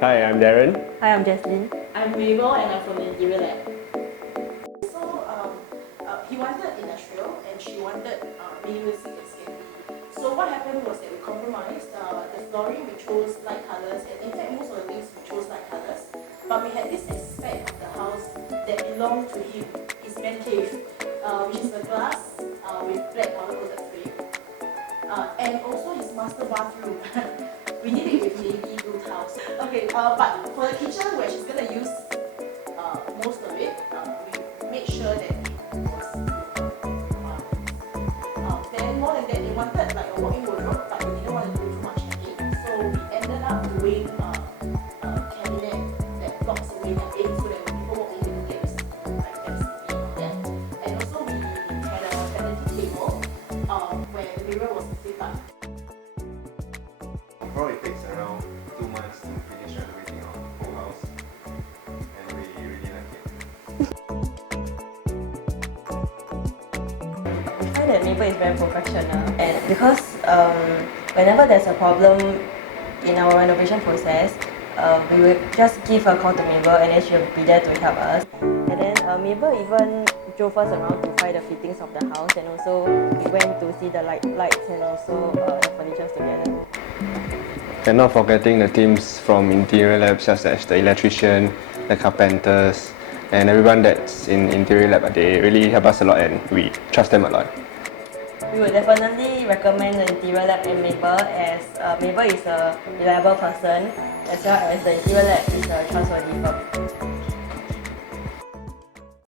Hi, I'm Darren. Hi, I'm Jesslyn. I'm Mabel and I'm from the Interior Lab. So he wanted industrial and she wanted minimalistic and Scandinavian. So what happened was that we compromised. The flooring we chose light colours, and in fact most of the things we chose light colours. But we had this aspect of the house that belonged to him, his man cave, which is the glass with black water coated frame, and also his master bathroom. We did it with navy blue tiles. Okay, but for the kitchen where she's gonna use most of it, we made sure that it was then more than that, they wanted like a walk-in wardrobe, but they didn't want to do too much heavy. So we ended up doing a cabinet that blocks away their bed so that when people walk in, they don't get like them sleeping on that. And also we had a vanity table where the mirror was flipped up. Probably takes around 2 months to finish renovating our whole house, and we really like it. We find that Mabel is very professional, and because whenever there's a problem in our renovation process, we will just give a call to Mabel and then she'll be there to help us. And then Mabel even drove us around to find the fittings of the house, and also we went to see the lights and also the furniture together. And not forgetting the teams from Interior Lab, such as the electrician, the carpenters, and everyone that's in Interior Lab. They really help us a lot and we trust them a lot. We would definitely recommend the Interior Lab and Mabel, as Mabel is a reliable person, as well as the Interior Lab is a trustworthy firm.